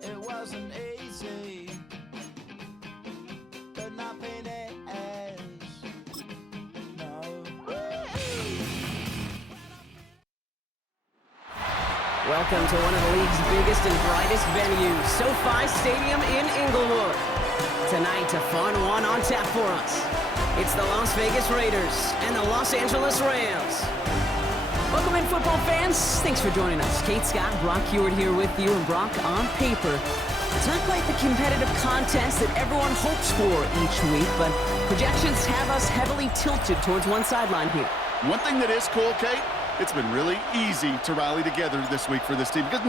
It wasn't easy, but nothing is. No. Welcome to one of the league's biggest and brightest venues, SoFi Stadium in Inglewood. Tonight, a fun one on tap for us. It's the Las Vegas Raiders and the Los Angeles Rams. Welcome in, football fans. Thanks for joining us. Kate, Scott, Brock Hewitt here with you, and Brock, on paper, it's not quite the competitive contest that everyone hopes for each week, but projections have us heavily tilted towards one sideline here. One thing that is cool, Kate, it's been really easy to rally together this week for this team because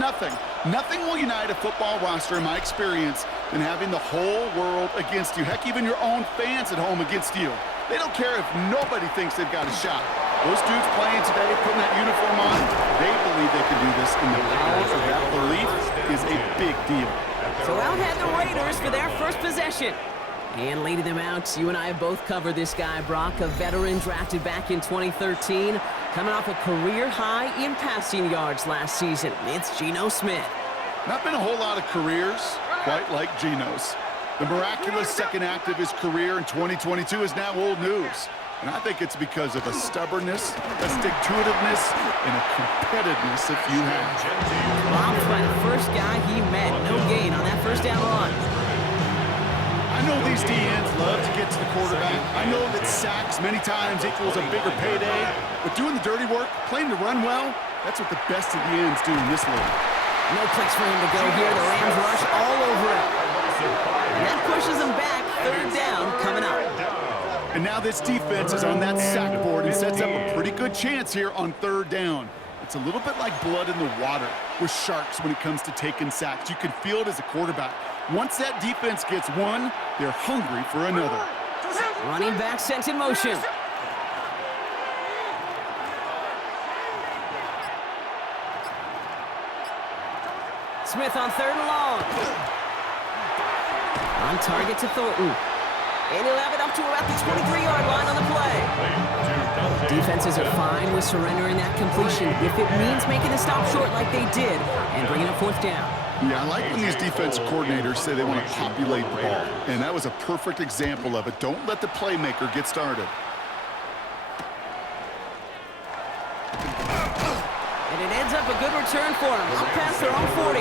nothing will unite a football roster, in my experience, than having the whole world against you. Heck, even your own fans at home against you. They don't care if nobody thinks they've got a shot. Those dudes playing today, putting that uniform on, they believe they can do this, and the power of that belief is a big deal. So out head the Raiders for their first possession. And leading them out, you and I have both covered this guy, Brock, a veteran drafted back in 2013, coming off a career high in passing yards last season. It's Geno Smith. Not been a whole lot of careers quite like Geno's. The miraculous second act of his career in 2022 is now old news. And I think it's because of a stubbornness, a stick-to-itiveness, and a competitiveness that you have. Robbed by the first guy he met. No gain on that first down run. I know these DNs love to get to the quarterback. I know that sacks many times equals a bigger payday. But doing the dirty work, playing to run well, that's what the best of the ends do in this league. No place for him to go here. The Rams rush all over him. And that pushes him back. Third down coming up. And now this defense is on that sack board and sets up a pretty good chance here on third down. It's a little bit like blood in the water with sharks when it comes to taking sacks. You can feel it as a quarterback. Once that defense gets one, they're hungry for another. Running back sent in motion. Smith on third and long. On target to Thornton. And he'll have it up to about the 23-yard line on the play. Defenses are fine with surrendering that completion if it means making a stop short like they did and bringing up fourth down. Yeah, I like when these defensive coordinators say they want to populate the ball. And that was a perfect example of it. Don't let the playmaker get started. And it ends up a good return for them, up past their own 40.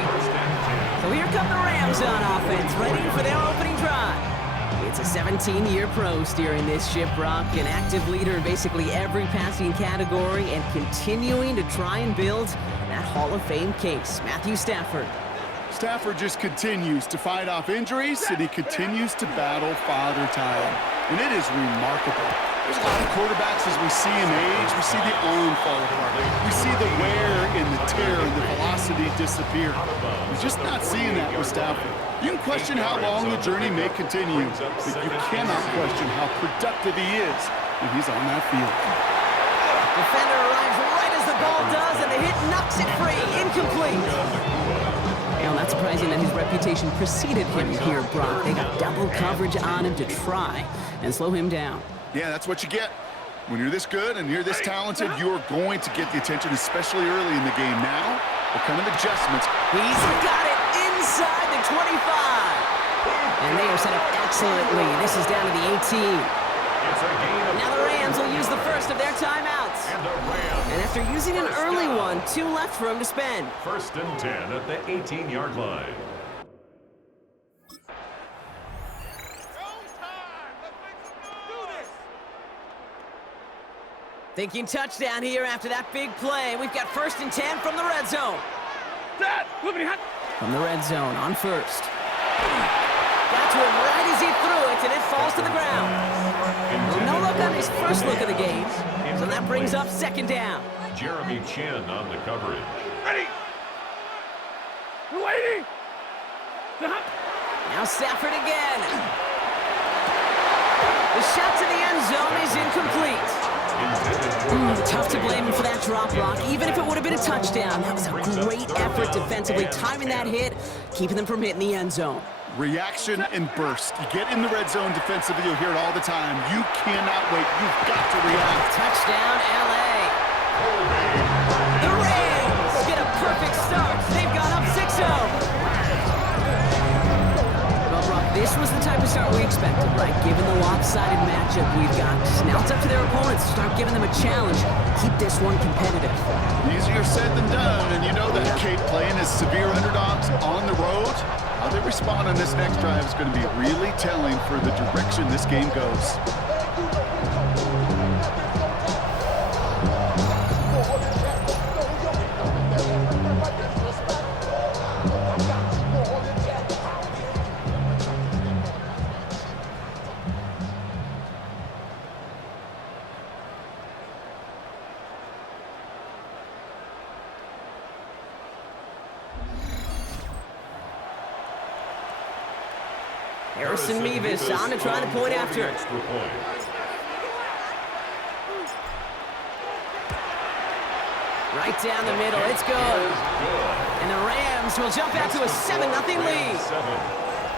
So here come the Rams on offense, ready for their opening drive. It's a 17-year pro steering this ship, Brock, an active leader in basically every passing category and continuing to try and build that Hall of Fame case. Matthew Stafford. Stafford just continues to fight off injuries, and he continues to battle father time. And it is remarkable. There's a lot of quarterbacks as we see him age, we see the arm fall apart. We see the wear and the tear and the velocity disappear. We're just not seeing that with Stafford. You can question how long the journey may continue, but you cannot question how productive he is when he's on that field. Defender arrives right as the ball does, and the hit knocks it free. Incomplete. Well, not surprising that his reputation preceded him here, Brock. They got double coverage on him to try and slow him down. Yeah, that's what you get. When you're this good and you're this talented, you're going to get the attention, especially early in the game. Now, what kind of adjustments? He's got it inside the 25. And they are set up excellently. This is down to the 18. Now the Rams will use the first of their timeouts. And after using an early one, 2 left for him to spend. 1st and 10 at the 18-yard line. Thinking touchdown here after that big play. We've got 1st and 10 from the red zone. From the red zone on first. Got to him right as he threw it, and it falls to the ground. Well, no look on his first look of the game, so that brings up 2nd down. Jeremy Chin on the coverage. Ready! Waiting! Now Stafford again. The shot to the end zone is incomplete. Tough to blame him for that drop, Brock. Even if it would have been a touchdown, that was a great effort defensively, timing that hit, keeping them from hitting the end zone. Reaction and burst. You get in the red zone defensively, you'll hear it all the time. You cannot wait. You've got to react. Touchdown, L.A. The Rams get a perfect start. They've gone up 6-0. Well, Brock, this was the type of start we expected, right? Given the lopsided matchup we've got. Now it's up to their opponents to start giving them a challenge. Keep this one competitive. Easier said than done, and you know that, Kate, playing as severe underdogs on the road. How they respond on this next drive is going to be really telling for the direction this game goes. Harrison Mevis on to try the point after. Right down the middle, it's good. And the Rams will jump out to a 7-0 lead. 7,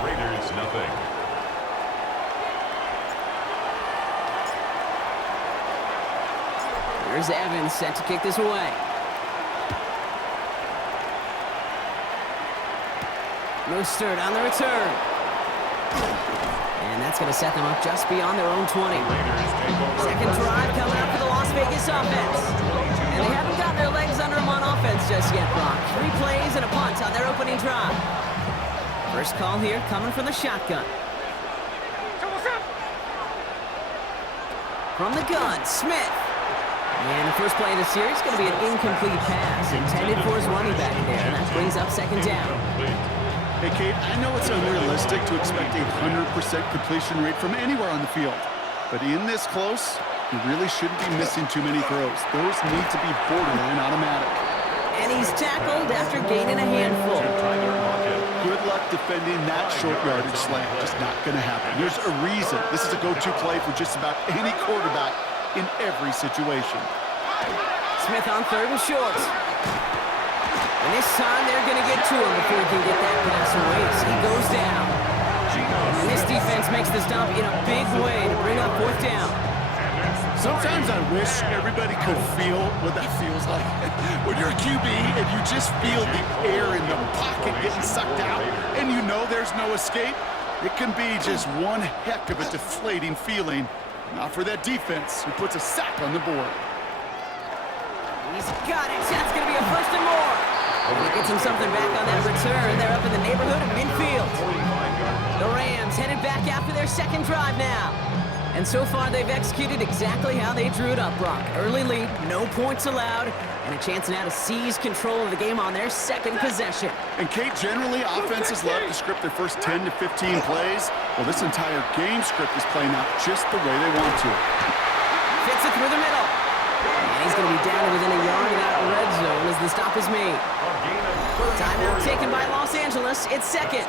Raiders nothing. Here's Evans set to kick this away. Mostert on the return. And that's going to set them up just beyond their own 20. Second drive coming up for the Las Vegas offense. And they haven't got their legs under them on offense just yet, Brock. 3 plays and a punt on their opening drive. First call here coming from the shotgun. From the gun, Smith. And the first play of the series is going to be an incomplete pass intended for his running back there. And that brings up second down. Hey, Kate, I know it's unrealistic to expect a 100% completion rate from anywhere on the field. But in this close, you really shouldn't be missing too many throws. Those need to be borderline automatic. And he's tackled after gaining a handful. Good luck defending that short yardage slant. Just not going to happen. There's a reason. This is a go-to play for just about any quarterback in every situation. Smith on 3rd and short. And this time they're going to get to him before he can get that pass away as he goes down. And this defense makes the stop in a big way to bring up 4th down. Sometimes I wish everybody could feel what that feels like. When you're a QB and you just feel the air in the pocket getting sucked out and you know there's no escape, it can be just one heck of a deflating feeling. Not for that defense who puts a sack on the board. He's got it. That's going to be a 1st and more. And he gets him something back on that return. They're up in the neighborhood of midfield. The Rams headed back after their second drive now. And so far, they've executed exactly how they drew it up, Brock. Early lead, no points allowed, and a chance now to seize control of the game on their second possession. And Kate, generally, offenses love to script their first 10 to 15 plays. Well, this entire game script is playing out just the way they want to. Fits it through the middle. And he's going to be down to within a yard of that red zone as the stop is made. Timeout taken by Los Angeles. It's second.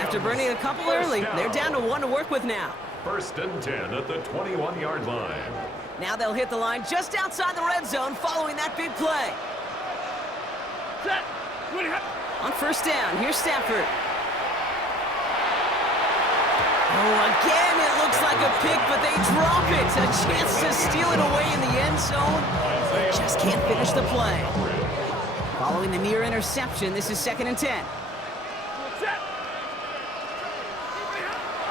After burning a couple early, they're down to 1 to work with now. 1st and 10 at the 21-yard line. Now they'll hit the line just outside the red zone following that big play. On 1st down, here's Stafford. Oh, again, it looks like a pick, but they drop it. A chance to steal it away in the end zone. They just can't finish the play. Following the near interception, this is 2nd and 10.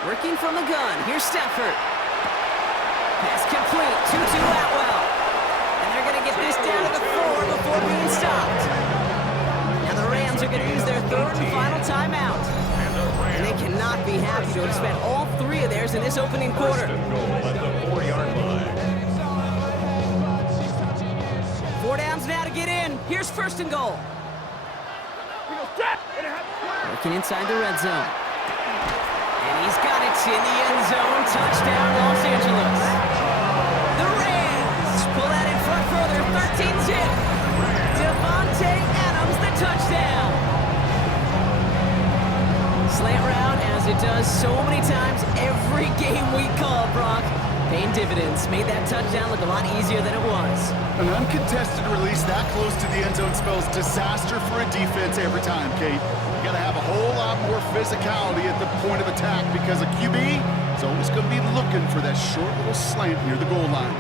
Working from the gun, here's Stafford. Pass complete, 2-2 Atwell. And they're going to get this down to the 4 before being stopped. Now the Rams are going to use their 3rd and final timeout. And they cannot be happy to have spent all 3 of theirs in this opening quarter. 4 downs now to get in. Here's 1st and goal. Working inside the red zone. And he's got it in the end zone. Touchdown, Los Angeles. The Rams pull that in front further, 13-zip. Devontae Adams, the touchdown. Slant route, as it does so many times every game we call, Brock. paying dividends. Made that touchdown look a lot easier than it was. An uncontested release that close to the end zone spells disaster for a defense every time, Kate. You got to have a whole lot more physicality at the point of attack because a QB is always going to be looking for that short little slant near the goal line.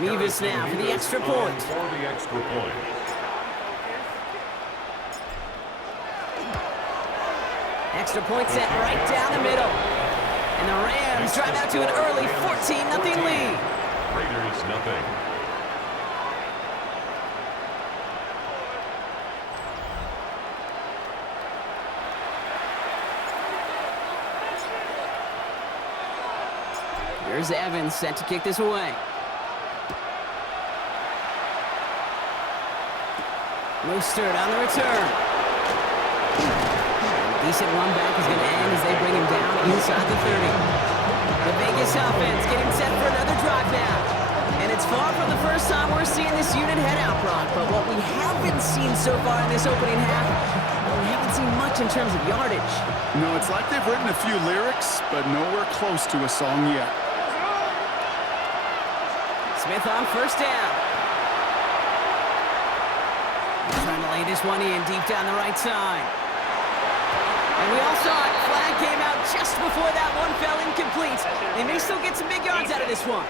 Mevis now for the extra point. For the extra point. Extra point set right down the middle. And the Rams drive out to an early 14-0 lead. Raiders nothing. Here's Evans set to kick this away. Mostert on the return. Decent run back is going to end as they bring him down inside the 30. The Vegas offense getting set for another drive now. And it's far from the first time we're seeing this unit head out, Brock. But what we haven't seen so far in this opening half, well, we haven't seen much in terms of yardage. No, it's like they've written a few lyrics, but nowhere close to a song yet. Smith on first down. Trying to lay this one in deep down the right side. And we all saw it. Flag came out just before that one fell incomplete. They may still get some big yards out of this one.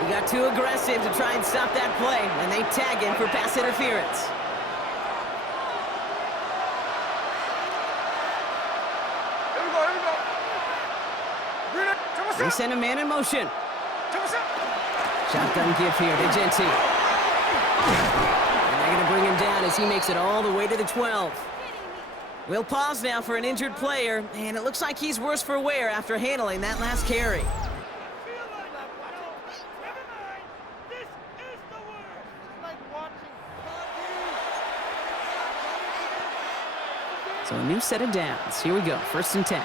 He got too aggressive to try and stop that play, and they tag him for pass interference. They send a man in motion. Shotgun give here to Genty. And they're going to bring him down as he makes it all the way to the 12. We'll pause now for an injured player, and it looks like he's worse for wear after handling that last carry. So a new set of downs. Here we go, 1st and 10.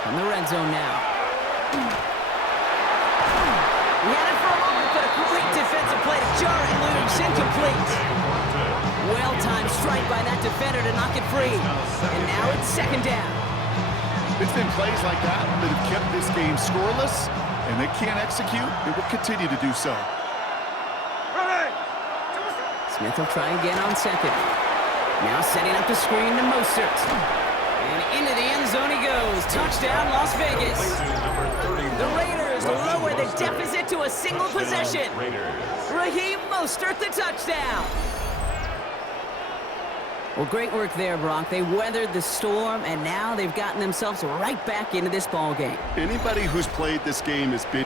From the red zone now. We had it for a moment, but a great defensive play to jar it loose, incomplete. Well-timed strike by that defender to knock it free. And now it's 2nd down. It's been plays like that that have kept this game scoreless, and they can't execute. They will continue to do so. Smith will try again on 2nd. Now setting up the screen to Mostert. And into the end zone he goes. Touchdown, Las Vegas. The Raiders lower the deficit to a single possession. Raheem Mostert, the touchdown. Well, great work there, Brock. They weathered the storm, and now they've gotten themselves right back into this ball game. Anybody who's played this game has been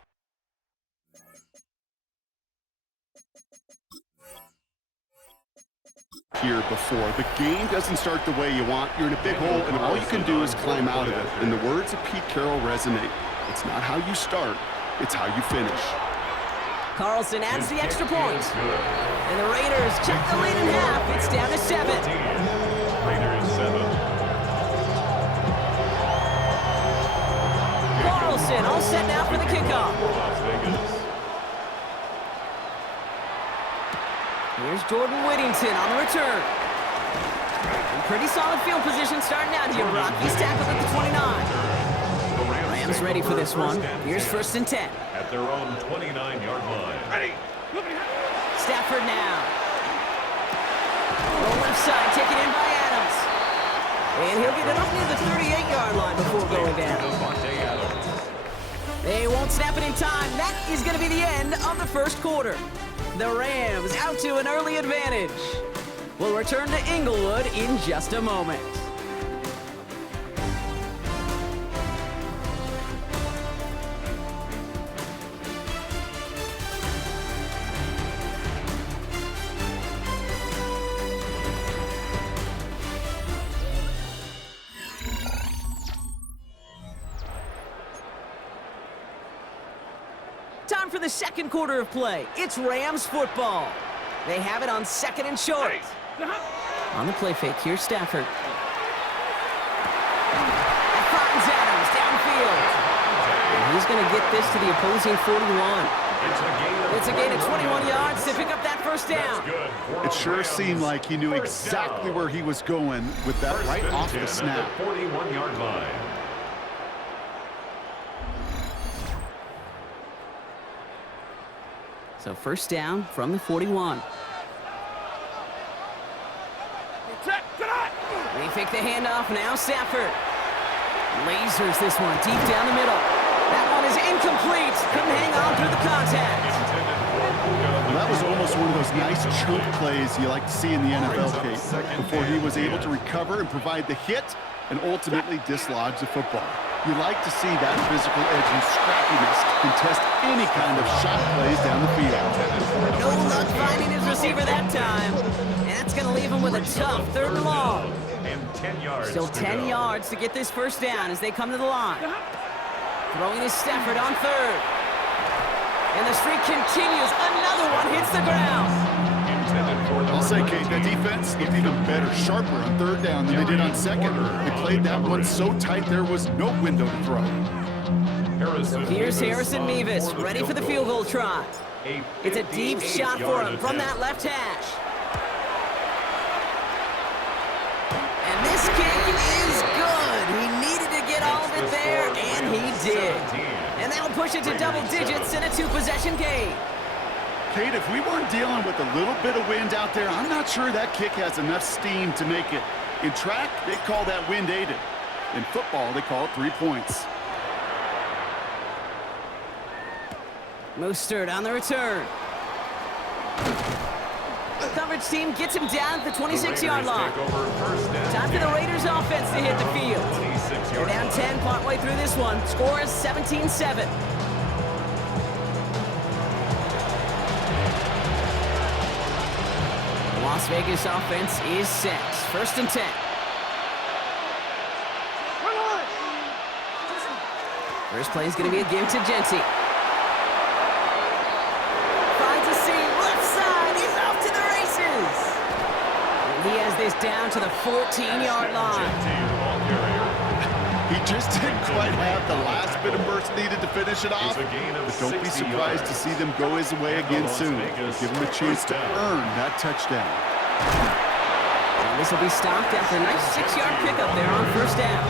here before. The game doesn't start the way you want. You're in a big hole, and all you can do is climb out of it. And the words of Pete Carroll resonate. It's not how you start, it's how you finish. Carlson adds the extra point. And the Raiders check the lead in half. It's down to 7. Raiders 7. Carlson all set now for the kickoff. Las Vegas. Here's Jordan Whittington on the return. Pretty solid field position starting out here, Brock. He's tackled at the 29. Rams ready for this one. Here's 1st and 10. At their own 29-yard line. Stafford now. Roll left side, taken in by Adams. And he'll get it up near the 38-yard line before going down. They won't snap it in time. That is going to be the end of the 1st quarter. The Rams out to an early advantage. We'll return to Inglewood in just a moment. Time for the 2nd quarter of play. It's Rams football. They have it on 2nd and short. On the play fake, here's Stafford. he's going to get this to the opposing 41. It's a gain of 21 yards to pick up that first down. It sure seemed like he knew exactly where he was going with that right off the snap. 41-yard line. So first down from the 41. They fake the handoff, now Stafford. Lasers this one deep down the middle. That one is incomplete. Couldn't hang on through the contact. Well, that was almost one of those nice chunk plays you like to see in the NFL, Kate, before he was able to recover and provide the hit and ultimately dislodge the football. You like to see that physical edge and scrappiness to contest any kind of shot plays down the field. No luck finding his receiver that time. And that's going to leave him with a tough 3rd and long. And 10 yards. Still 10 yards to get this first down as they come to the line. Throwing is Stafford on 3rd. And the streak continues. Another one hits the ground. I'll say, Kate, that defense looked even better, sharper on 3rd down than they did on 2nd. They played that one so tight there was no window to throw. So here's Harrison Mevis, ready for the field goal try. It's a deep shot for him from that left hash. And this kick is good. He needed to get all of it there, and he did. And that'll push it to double digits in a 2-possession game. Kate, if we weren't dealing with a little bit of wind out there, I'm not sure that kick has enough steam to make it. In track, they call that wind aided. In football, they call it 3 points. Mostert on the return. The coverage team gets him down at the 26-yard line. Time for the Raiders offense to hit the field. They're down 10 partway through this one. Score is 17-7. The Las Vegas offense is set. 1st and 10. First play is going to be a give to Genty. Finds a seam, left side, he's off to the races. And he has this down to the 14-yard line. He just didn't quite have the last bit of burst needed to finish it off. But don't be surprised to see them go his way again soon. Give him a chance to earn that touchdown. And this will be stopped after a nice 6-yard pickup there on first down.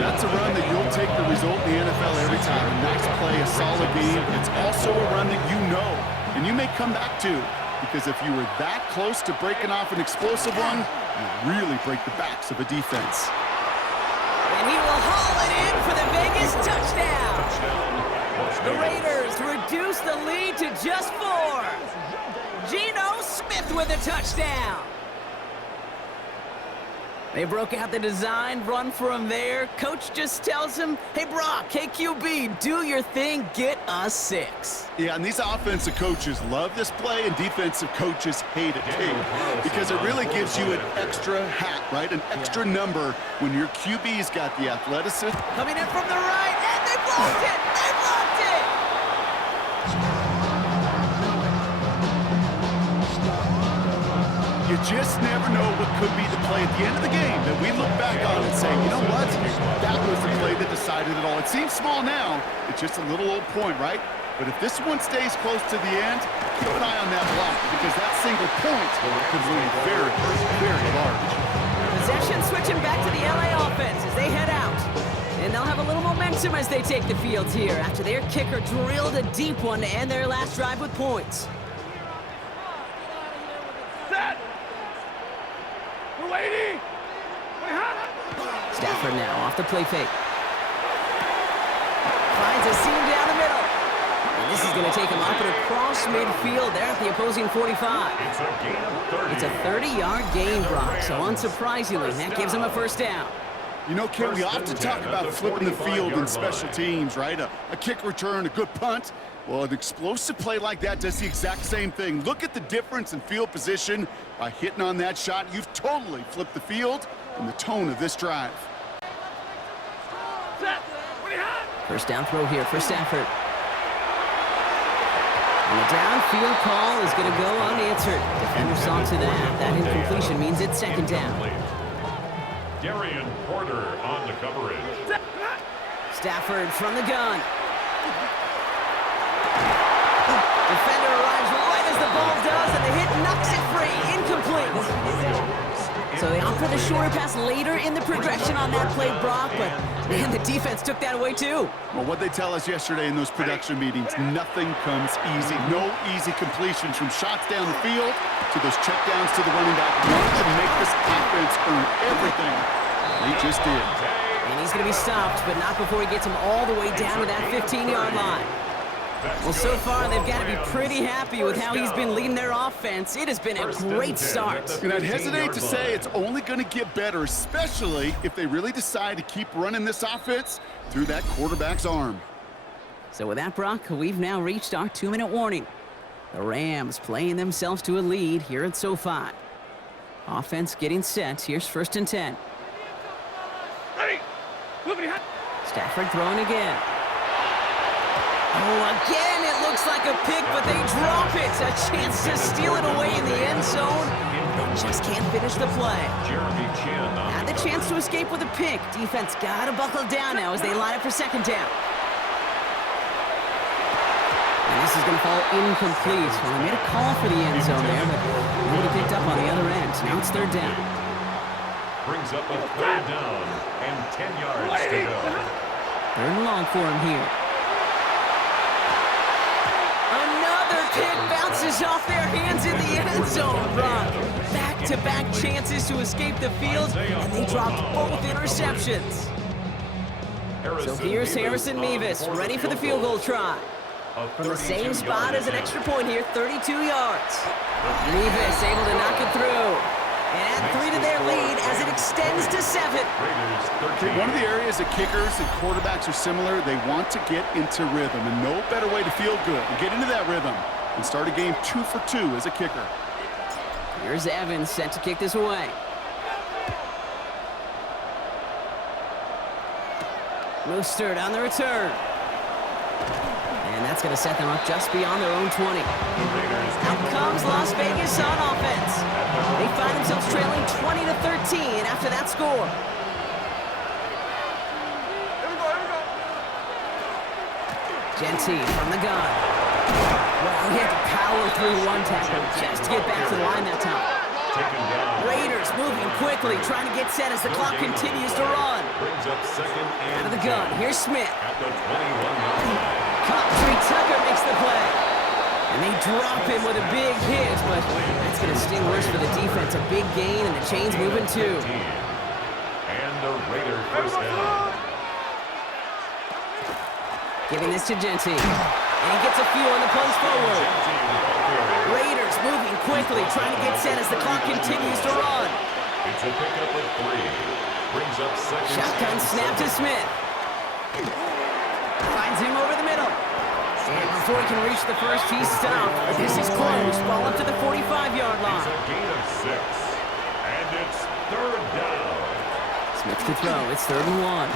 That's a run that you'll take the result in the NFL every time. A nice play, a solid game. It's also a run that you know, and you may come back to, because if you were that close to breaking off an explosive one, you really break the backs of a defense. And he will haul it in for the Vegas touchdown. The Raiders reduce the lead to just 4. Geno Smith with a touchdown. They broke out the design, run for him there. Coach just tells him, hey, Brock, KQB, do your thing, get us 6. Yeah, and these offensive coaches love this play, and defensive coaches hate it too, because it really gives you an extra hat, right? An extra number when your QB's got the athleticism. Coming in from the right, and they blocked it! They blocked it! You just never know what could be the play at the end of the game that we look back on and say, you know what? That was the play that decided it all. It seems small now. It's just a little old point, right? But if this one stays close to the end, keep an eye on that block, because that single point could loom very, very large. Possession switching back to the LA offense as they head out. And they'll have a little momentum as they take the field here after their kicker drilled a deep one to end their last drive with points. Stafford now off the play fake. Finds a seam down the middle. And this is going to take him up and across midfield there at the opposing 45. It's a 30-yard gain, Brock, so unsurprisingly, that gives him a first down. You know, Ken, we often talk about flipping the field in special teams, right? A kick return, a good punt. Well, an explosive play like that does the exact same thing. Look at the difference in field position. By hitting on that shot, you've totally flipped the field and the tone of this drive. First down throw here for Stafford. And the downfield call is going to go unanswered. Defender saw to that. That incompletion means it's second down. Darian Porter on the coverage. Stafford from the gun. Defender arrives right as the ball does, and the hit knocks it free. Incomplete. So they opt for the shorter pass later in the progression on that play, Brock, but man, the defense took that away too. Well, what they tell us yesterday in those production meetings, nothing comes easy. No easy completions from shots down the field to those checkdowns to the running back. Want to make this offense earn everything. They just did. And he's going to be stopped, but not before he gets him all the way down to that 15-yard line. Well, so far, they've got to be pretty happy with how he's been leading their offense. It has been a great start. And I'd hesitate to say it's only going to get better, especially if they really decide to keep running this offense through that quarterback's arm. So with that, Brock, we've now reached our 2-minute warning. The Rams playing themselves to a lead here at SoFi. Offense getting set. Here's 1st and 10. Stafford throwing again. Oh, again, it looks like a pick, but they drop it. A chance to steal it away in the end zone. They just can't finish the play. Had the chance to escape with a pick. Defense got to buckle down now as they line up for 2nd down. And this is going to fall incomplete. Well, they made a call for the end zone there, but nobody picked up on the other end. Now it's 3rd down. Brings up a 3rd down and 10 yards to go. 3rd and long for him here. Another pick bounces off their hands in the end zone, Brock. Back-to-back chances to escape the field, and they dropped both interceptions. So here's Harrison Mevis, ready for the field goal try. From the same spot as an extra point here, 32 yards. Mevis able to knock it through. And add 3 to their lead as it extends to 7. Okay, one of the areas that kickers and quarterbacks are similar, they want to get into rhythm, and no better way to feel good and get into that rhythm and start a game 2 for 2 as a kicker. Here's Evans set to kick this away. Mostert on the return. And that's going to set them up just beyond their own 20. Out comes Las Vegas on offense. They find themselves trailing 20-13 after that score. Genty from the gun. Well, he had to power through one tackle just to get back to the line that time. Raiders moving quickly, trying to get set as the clock continues to run. Out of the gun, here's Smith. Country Tucker makes the play. And they drop him with a big hit, but that's going to sting worse for the defense. A big gain, and the chain's moving too. And the Raider 1st down. Giving this to Genty. And he gets a few on the punch forward. Raiders moving quickly, trying to get set as the clock continues to run. It's a pickup of 3. Brings up 2nd. Shotgun snap to Smith. Finds him over the middle. And before he can reach the first, he's stopped. But this is close. Ball up to the 45-yard line. It's a gain of 6. And it's 3rd down. Smith to throw. It's 3rd and 1.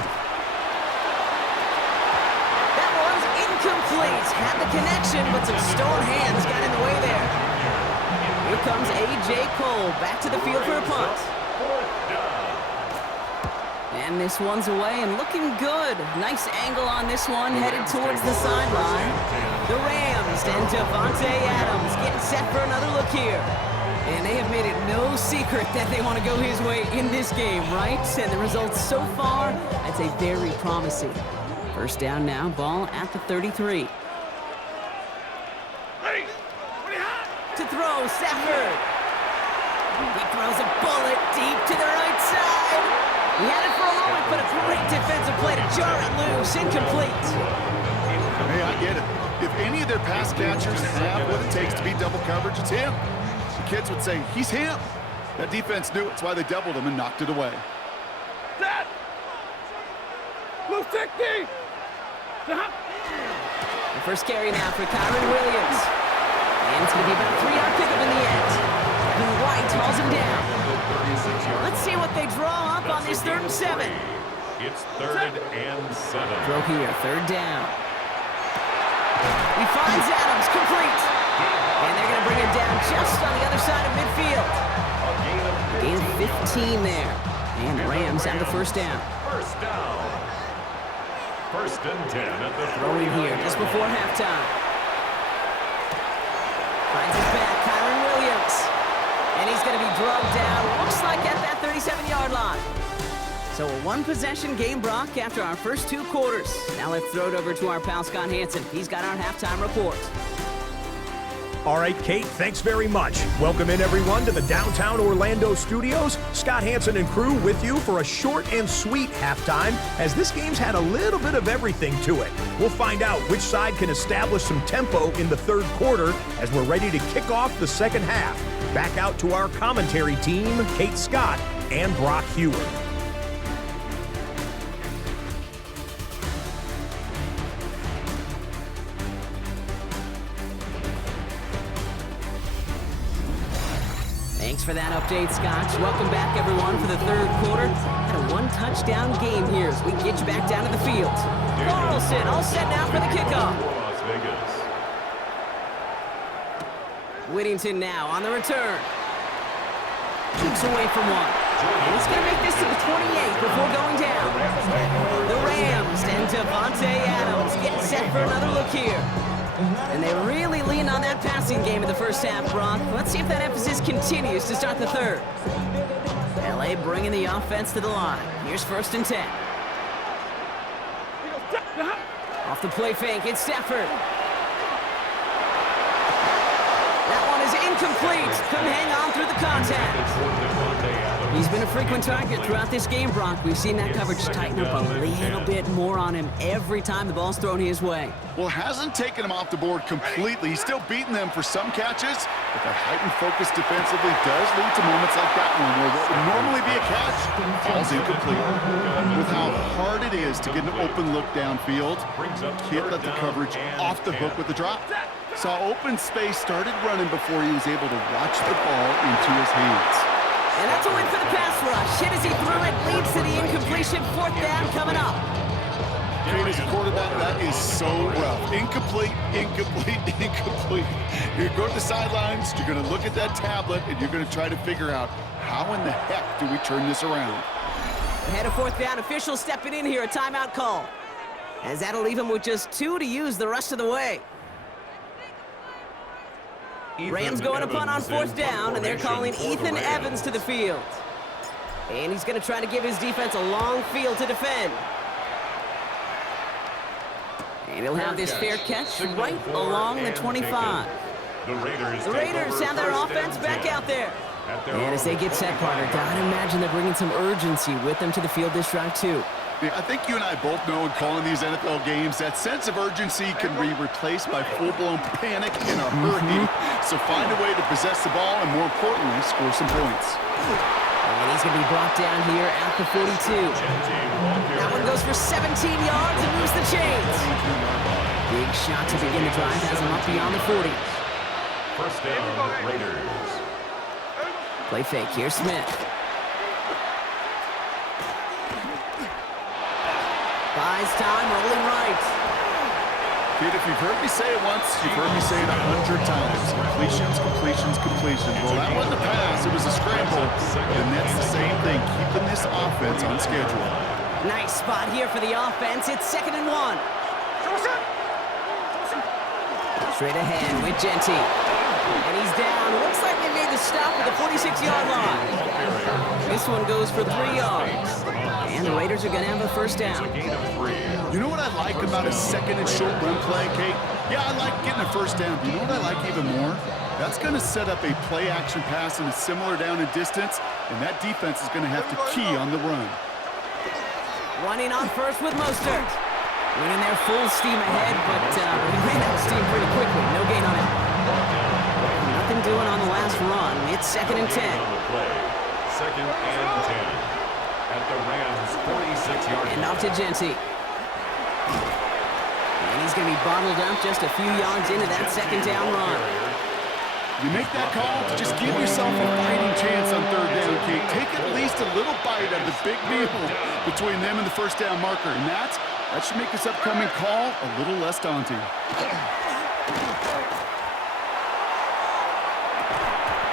That one's incomplete. Had the connection, but some stone hands got in the way there. Here comes A.J. Cole back to the field for a punt. And this one's away and looking good. Nice angle on this one, headed towards the sideline. The Rams and Devontae Adams getting set for another look here. And they have made it no secret that they want to go his way in this game, right? And the results so far, I'd say very promising. 1st down now, ball at the 33. To throw, Stafford. He throws a bullet deep to the right side. He had it for a moment, but a great defensive play to jar it loose. Incomplete. Hey, I get it. If any of their pass catchers have what it takes to beat double coverage, it's him. The kids would say, he's him. That defense knew it. That's why they doubled him and knocked it away. Set! Blue 60! The first carry now for Kyron Williams. And it's going to be about a 3-yard pickup in the end. And White hauls him down. Let's see what they draw up on this 3rd and 7. It's 3rd and 7. Throw here, 3rd down. He finds Adams, complete. And they're going to bring him down just on the other side of midfield. Gain of 15 there. And the Rams have the 1st down. 1st down. First and 10 at the Throwing here just before halftime. Finds his back, Kyron Williams. And he's going to be drugged down, looks like at that 37-yard line. So a one-possession game, Brock, after our first 2 quarters. Now let's throw it over to our pal Scott Hansen. He's got our halftime report. All right, Kate, thanks very much. Welcome in, everyone, to the downtown Orlando studios. Scott Hansen and crew with you for a short and sweet halftime, as this game's had a little bit of everything to it. We'll find out which side can establish some tempo in the third quarter as we're ready to kick off the second half. Back out to our commentary team, Kate Scott and Brock Heward. Thanks for that update, Scotch. Welcome back, everyone, for the third quarter. Had a one-touchdown game here as we get you back down to the field. Carlson all set now for the kickoff. Las Vegas. Whittington now on the return. Keeps away from one. And he's going to make this to the 28 before going down. The Rams and Devontae Adams getting set for another look here. And they really leaned on that passing game in the first half, Brock. Let's see if that emphasis continues to start the third. LA bringing the offense to the line. Here's first and 10. Off the play fake, it's Stafford. That one is incomplete. Couldn't hang on through the contact. He's been a frequent target throughout this game, Brock. We've seen that coverage tighten up a little bit more on him every time the ball's thrown his way. Well, hasn't taken him off the board completely. He's still beating them for some catches, but that heightened focus defensively does lead to moments like that one where what would normally be a catch falls incomplete. With how hard it is to get an open look downfield, can't let the coverage off the hook with the drop. Saw open space, started running before he was able to watch the ball into his hands. And that's a win for the pass rush. Hit as he threw it, leads to the incompletion. Fourth down coming up. Kate, as a quarterback, that is so rough. Incomplete, incomplete, incomplete. You go to the sidelines, you're going to look at that tablet, and you're going to try to figure out how in the heck do we turn this around. Ahead of fourth down, official stepping in here, a timeout call. As that'll leave him with just 2 to use the rest of the way. Rams going to punt on fourth down, and they're calling Ethan Evans to the field. And he's going to try to give his defense a long field to defend. And he'll have this fair catch right along the 25. The Raiders have their offense back out there. And as they get set, partner, gotta imagine they're bringing some urgency with them to the field this drive, too. Yeah, I think you and I both know in calling these NFL games that sense of urgency can be replaced by full-blown panic in a hurry. So find a way to possess the ball and, more importantly, score some points. And he's going to be brought down here at the 42. That one goes for 17 yards and moves the chains. Big shot to begin the drive has him up beyond the 40. First down, Raiders. Play fake, here's Smith. Buys time, rolling right. Kid, if you've heard me say it once, you've heard me say it 100 times. Completions, completions, completions. Well, that wasn't a pass, it was a scramble. And that's the same thing, keeping this offense on schedule. Nice spot here for the offense. It's 2nd and 1. Straight ahead with Genty. And he's down. Looks like they made the stop at the 46-yard line. This one goes for 3 yards. And the Raiders are going to have a first down. You know what I like about a second and short run play, Kate? Yeah, I like getting a first down. But you know what I like even more? That's going to set up a play-action pass in a similar down and distance, and that defense is going to have to key on the run. Running on first with Mostert. Winning their full steam ahead, but he ran out of steam pretty quickly. No gain on it. Nothing doing on the last run. It's 2nd and 10. Second and 10. At the Rams' 46-yard line. And off to Genty. And he's going to be bottled up just a few yards into that second down run. You make that call, just give yourself a fighting chance on third down, Kate. Take at least a little bite of the big meal between them and the first down marker. And that should make this upcoming call a little less daunting.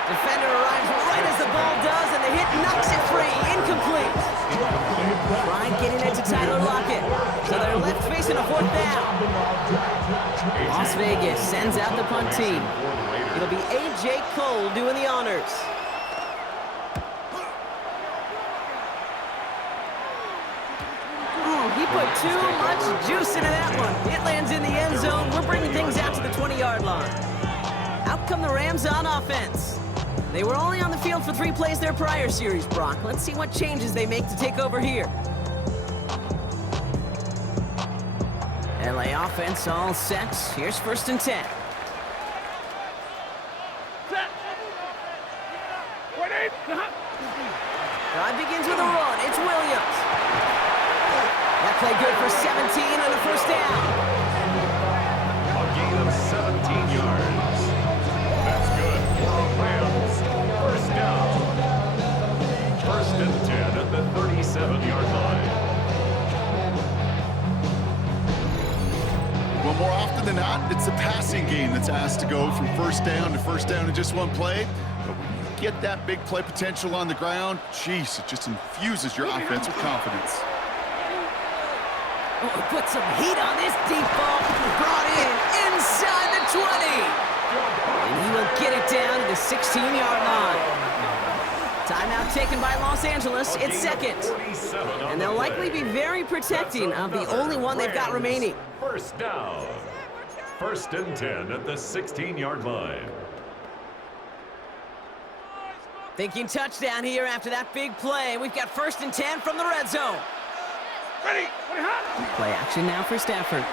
Defender arrives right as the ball does, and the hit knocks it free. Incomplete. Bryant getting it to Tyler Lockett. So their left and a 4th down. Las Vegas sends out the punt team. It'll be A.J. Cole doing the honors. He put too much juice into that one. It lands in the end zone. We're bringing things out to the 20-yard line. Out come the Rams on offense. They were only on the field for 3 plays their prior series, Brock. Let's see what changes they make to take over here. LA offense all set. Here's 1st and 10. Drive begins with a run. It's Williams. That play good for 17 and a 1st down. A gain of 17 yards. That's good for the Rams. 1st down. 1st and 10 at the 37-yard line. Well, more often than not, it's the passing game that's asked to go from 1st down to 1st down in just one play. But when you get that big play potential on the ground, geez, it just infuses your offense with confidence. Oh, put some heat on this deep ball. Brought in inside the 20. And he will get it down to the 16-yard line. Timeout taken by Los Angeles. It's 2nd. And they'll likely be very protecting of the only one they've got remaining. 1st down. 1st and 10 at the 16-yard line. Thinking touchdown here after that big play. We've got 1st and 10 from the red zone. Ready? Play action now for Stafford.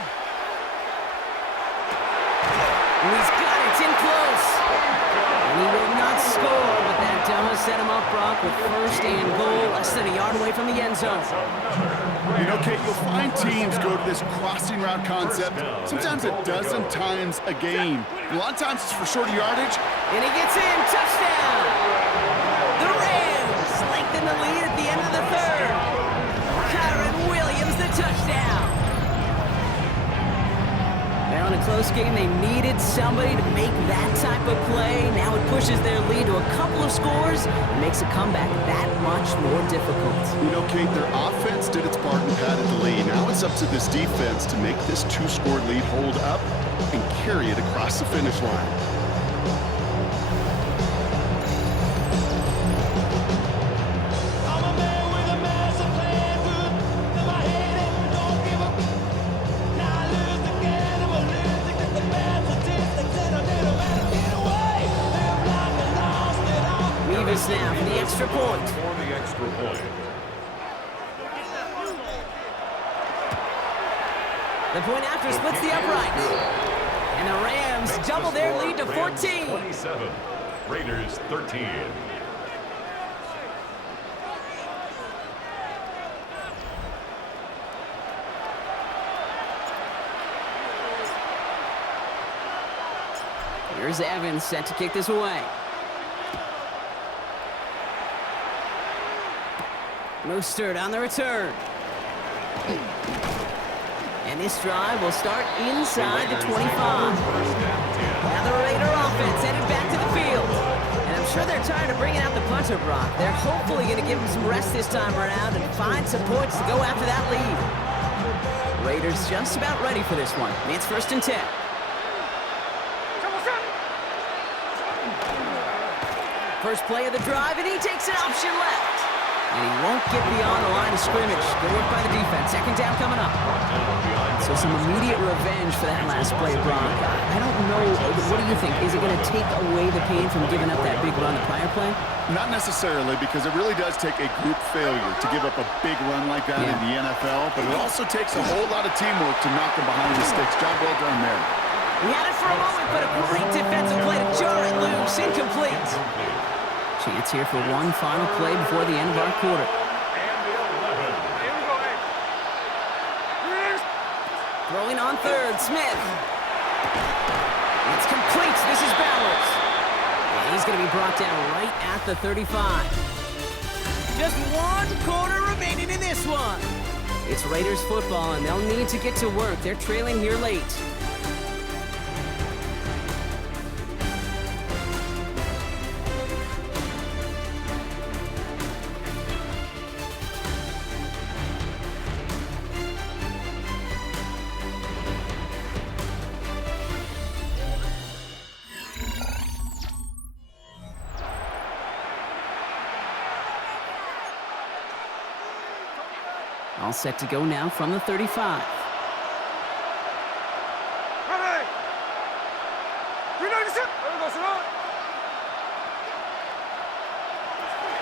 And he's got it. It's in close. And he will not score, but that does set him up, Brock, with 1st and goal, less than a yard away from the end zone. You know, Kate, you'll find teams go to this crossing route concept sometimes a dozen times a game. A lot of times it's for shorter yardage. And he gets in. Touchdown! The Rams lengthen the lead at the end of the 3rd. Williams the touchdown. Now in a close game, they needed somebody to make that type of play. Now it pushes their lead to a couple of scores and makes a comeback that much more difficult. You know, Kate, their offense did its part and padded the lead. Now it's up to this defense to make this 2-score lead hold up and carry it across the finish line. Now for the extra point. The point after splits the uprights. And the Rams double their lead to 14. 27. Raiders 13. Here's Evans set to kick this away. Mostert on the return. And this drive will start inside the 25. Now the Raider offense headed back to the field. And I'm sure they're tired of bringing out the punter, Brock. They're hopefully going to give him some rest this time around and find some points to go after that lead. Raiders just about ready for this one. It's 1st and 10. First play of the drive, and he takes an option left. And he won't get beyond the line of scrimmage. Good work by the defense. 2nd down coming up. So some immediate revenge for that last play, Brock. I don't know. What do you think? Is it going to take away the pain from giving up that big run the prior play? Not necessarily, because it really does take a group failure to give up a big run like that in the NFL. But it also takes a whole lot of teamwork to knock them behind the sticks. Job well done there. He had it for a moment, but a great defensive play to jar it loose. Incomplete. Chance here for one final play before the end of our quarter. Throwing on 3rd, Smith. It's complete. This is Bowers. And he's going to be brought down right at the 35. Just 1 quarter remaining in this one. It's Raiders football, and they'll need to get to work. They're trailing here late. All set to go now from the 35.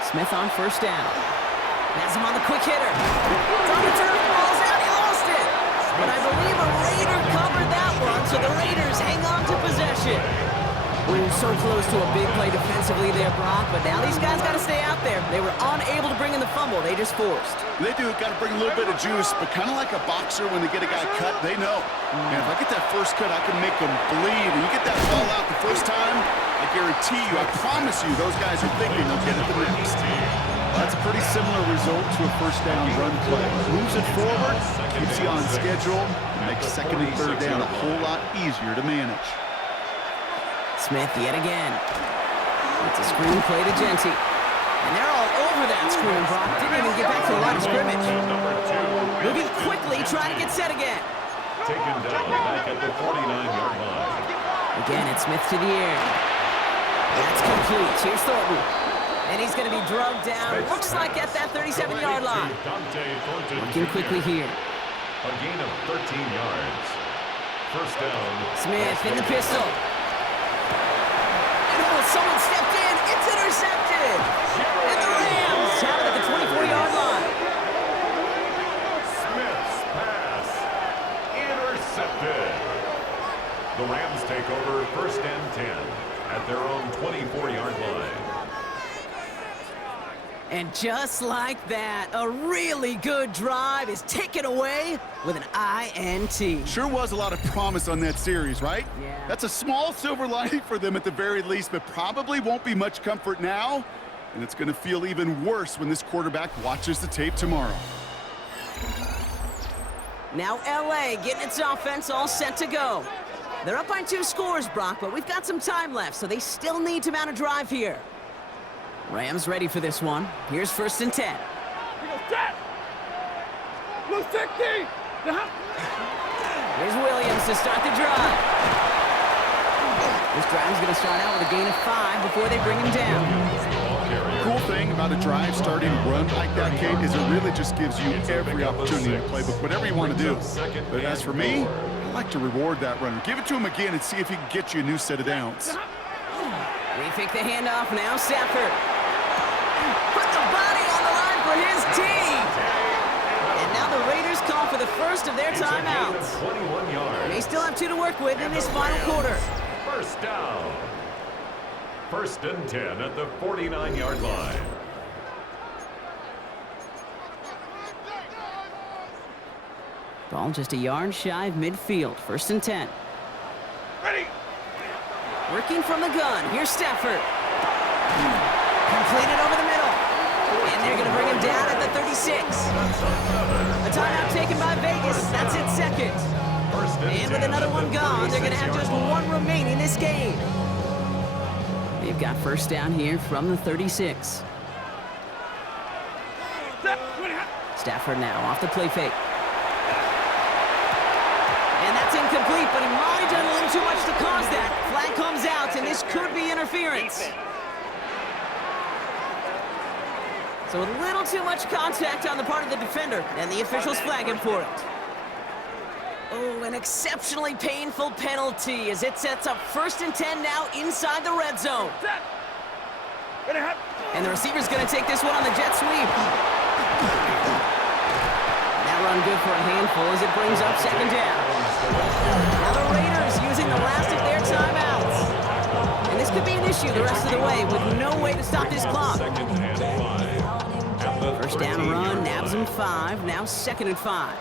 Smith on first down. Has him on the quick hitter. It's on the turf, ball's out, he lost it. But I believe a Raider covered that one, so the Raiders hang on to possession. Ooh, so close to a big play defensively there, Brock, but now these guys got to stay out there. They were unable to bring in the fumble. They just forced. They do. Got to bring a little bit of juice, but kind of like a boxer when they get a guy cut, they know. Man, if I get that first cut, I can make them bleed. And you get that ball out the first time, I guarantee you, I promise you, those guys are thinking they'll get it the next. That's a pretty similar result to a first down run play. Moves it forward, keeps you on schedule, and makes second and third down a whole lot easier to manage. Smith yet again. It's a screen play to Genty. And they're all over that screen, Brock. Didn't even get back to the line of scrimmage. Moving quickly, trying to get set again. Taken down back at the 49-yard line. Again, it's Smith to the air. That's complete. Here's Thornton. And he's going to be drugged down. Looks like at that 37-yard line. Working quickly here. A gain of 13 yards. First down. Smith in the pistol. Someone stepped in. It's intercepted. And the Rams have it at the 24-yard line. Smith's pass intercepted. The Rams take over first and 10 at their own 24-yard line. And just like that, a really good drive is taken away with an INT. Sure was a lot of promise on that series, right? Yeah. That's a small silver lining for them at the very least, but probably won't be much comfort now. And it's going to feel even worse when this quarterback watches the tape tomorrow. Now LA getting its offense all set to go. They're up by 2 scores, Brock, but we've got some time left, so they still need to mount a drive here. Rams ready for this one. Here's first and 10. Here's Williams to start the drive. This drive's going to start out with a gain of 5 before they bring him down. Cool thing about a drive starting run like that, Kate, is it really just gives you every opportunity to play, but whatever you want to do. But as for me, I like to reward that runner. Give it to him again and see if he can get you a new set of downs. They fake the handoff now, Stafford. Put the body on the line for his team. And now the Raiders call for the first of their timeouts. They still have 2 to work with in this final quarter. First down. First and 10 at the 49-yard line. Ball just a yard shy of midfield. First and 10. Ready. Working from the gun. Here's Stafford. Completed over the middle. And they're going to bring him down at the 36. A timeout taken by Vegas. That's its second. And with another one gone, they're going to have just 1 remaining this game. They've got first down here from the 36. Stafford now off the play fake. And that's incomplete, but he might have done a little too much to cause that. Flag comes out, and this could be interference. So a little too much contact on the part of the defender, and the officials flag him for it. Oh, an exceptionally painful penalty as it sets up first and 10 now inside the red zone. And the receiver's going to take this one on the jet sweep. That run good for a handful as it brings up second down. Now the Raiders using the last of their timeouts. And this could be an issue the rest of the way with no way to stop this clock. First down run, nabs him 5, now second and 5.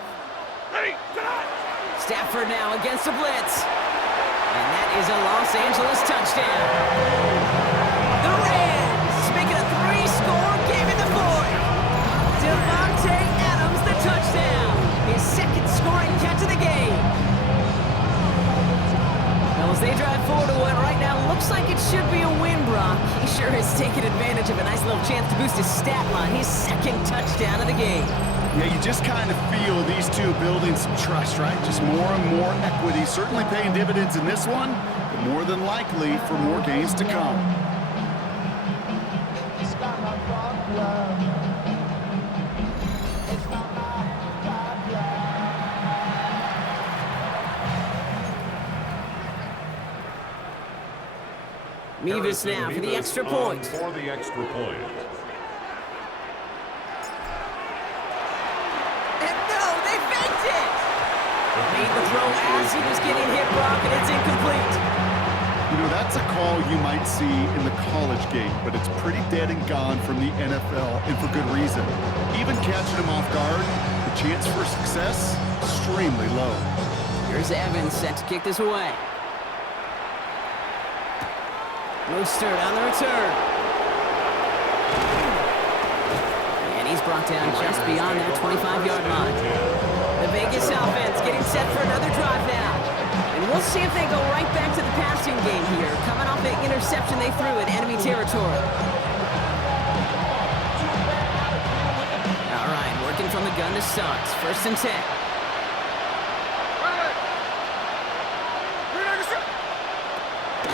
Stafford now against the blitz. And that is a Los Angeles touchdown. The Rams make it a 3-score game in the 4th. Devontae Adams the touchdown. His second scoring catch of the game. Well, as they drive forward to what right now looks like it should be a win, Brock. He sure has taken advantage of a nice little chance to boost his stat line. His second touchdown of the game. Yeah, you just kind of feel these two building some trust, right? Just more and more equity. Certainly paying dividends in this one, but more than likely for more games to come. Mevis now for the extra point. For the extra point. And no, they faked it! Made the throw as he was getting hit, Brock, and it's incomplete. You know, that's a call you might see in the college game, but it's pretty dead and gone from the NFL, and for good reason. Even catching him off guard, the chance for success, extremely low. Here's Evans set to kick this away. Mostert on the return. And he's brought down just beyond that 25-yard line. The Vegas offense getting set for another drive now. And we'll see if they go right back to the passing game here, coming off the interception they threw in enemy territory. All right, working from the gun to start. 1st and 10.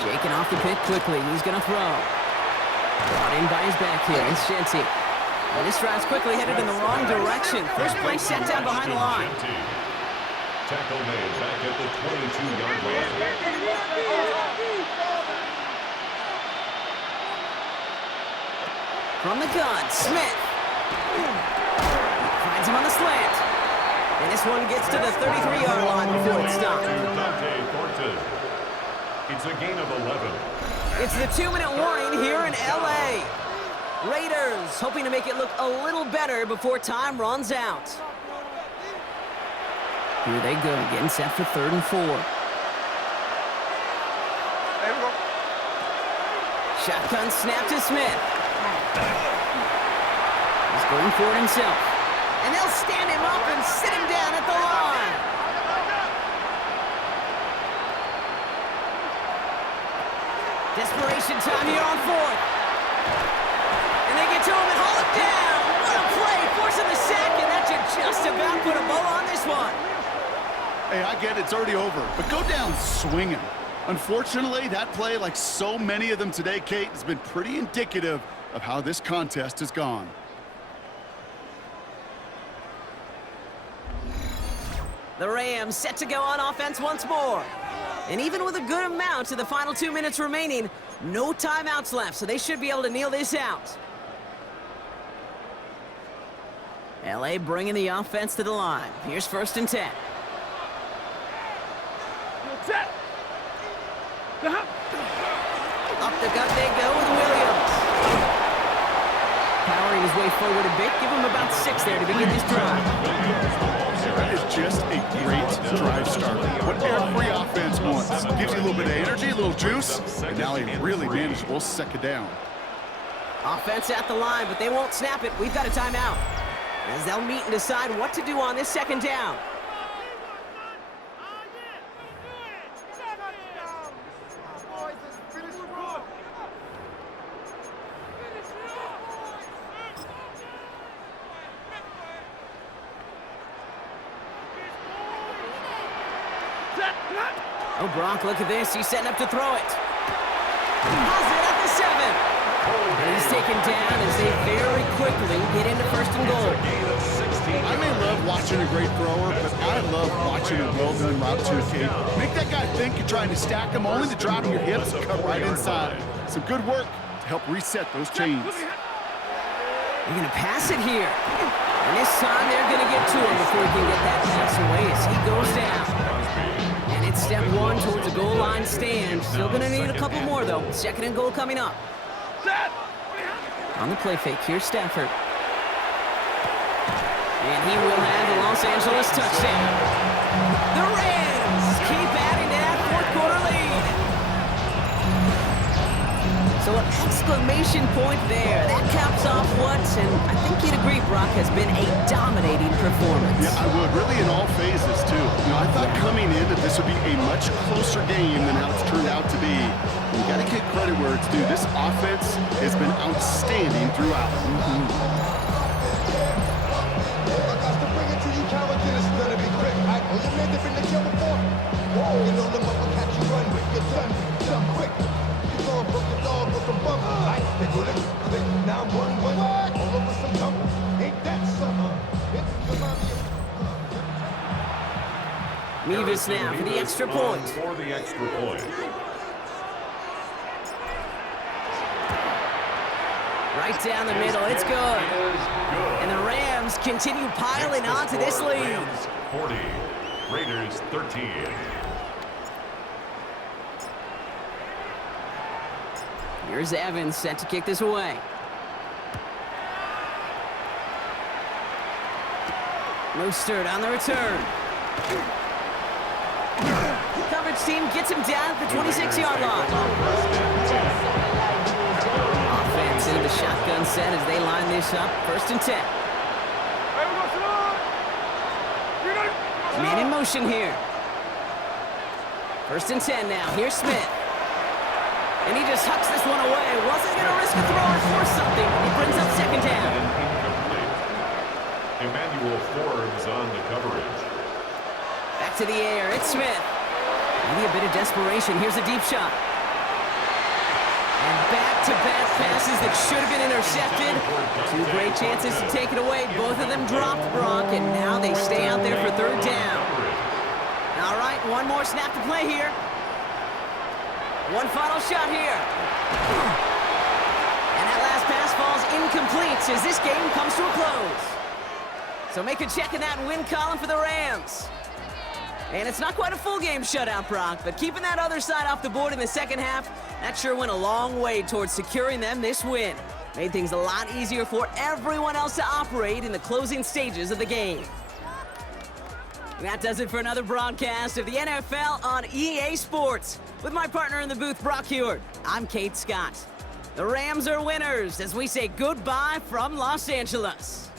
Shaking off the pick quickly. He's going to throw. Brought in by his back here. It's Shenty. And this drive's quickly headed in the wrong direction. First play set down behind the line. Tackle made back at the 22-yard line. From the gun, Smith. Finds him on the slant. And this one gets to the 33-yard line before it's stopped. It's a gain of 11. It's the 2-minute warning here in L.A. Raiders hoping to make it look a little better before time runs out. Here they go, getting set for 3rd and 4. Shotgun snap to Smith. He's going for it himself. And they'll stand him up and sit him down at the line. Desperation time here on 4th. And they get to him and haul him down. What a play, forcing the sack, and that should just about put a bow on this one. Hey, I get it, it's already over, but go down swinging. Unfortunately, that play, like so many of them today, Kate, has been pretty indicative of how this contest has gone. The Rams set to go on offense once more. And even with a good amount to the final 2 minutes remaining, no timeouts left, so they should be able to kneel this out. L.A. bringing the offense to the line. Here's 1st and 10. Set. Up the gut they go with Williams. Powering his way forward a bit. Give him about 6 there to begin this drive. That is just a great drive starter. What every offense wants. Gives you a little bit of energy, a little juice, and now a really manageable 2nd down. Offense at the line, but they won't snap it. We've got a timeout. As they'll meet and decide what to do on this 2nd down. Oh, Brock, look at this. He's setting up to throw it. How's it at the 7? And he's taken down as they very quickly get into 1st and goal. I may love watching a great thrower, but I love watching a well-done route to a Kate. Make that guy think you're trying to stack him, only to drop your hips and cut right inside. Some good work to help reset those chains. They're going to pass it here. And this time they're going to get to him before he can get that pass away as he goes down. And it's step 1 towards a goal line stand. Still going to need a couple more, though. 2nd and goal coming up. On the play fake, here's Stafford. And he will have the Los Angeles touchdown. The Rams keep adding to that 4th quarter lead. So an exclamation point there. That caps off what, and I think you'd agree, Brock, has been a dominating performance. Yeah, I would. Really in all phases, too. You know, I thought coming in that this would be a much closer game than how it's turned out to be. You got to give credit where it's due. This offense has been outstanding throughout. Mevis now for the extra point. For the extra point. Right down the middle, it's good. And the Rams continue piling onto this lead. Rams 40, Raiders 13. Here's Evans set to kick this away. Mostert on the return. Coverage team gets him down at the 26-yard line. Offense into the shotgun set as they line this up. 1st and 10. Man in motion here. 1st and 10 now. Here's Smith. And he just hucks this one away. Wasn't going to risk a throw or force something. He brings up 2nd down. Emmanuel Forbes on the coverage. Back to the air. It's Smith. Maybe a bit of desperation. Here's a deep shot. And back-to-back passes that should have been intercepted. 2 great chances to take it away. Both of them dropped, Brock, and now they stay out there for 3rd down. All right, one more snap to play here. One final shot here. And that last pass falls incomplete as this game comes to a close. So make a check in that win column for the Rams. And it's not quite a full game shutout, Brock, but keeping that other side off the board in the 2nd half, that sure went a long way towards securing them this win. Made things a lot easier for everyone else to operate in the closing stages of the game. And that does it for another broadcast of the NFL on EA Sports. With my partner in the booth, Brock Heward, I'm Kate Scott. The Rams are winners as we say goodbye from Los Angeles.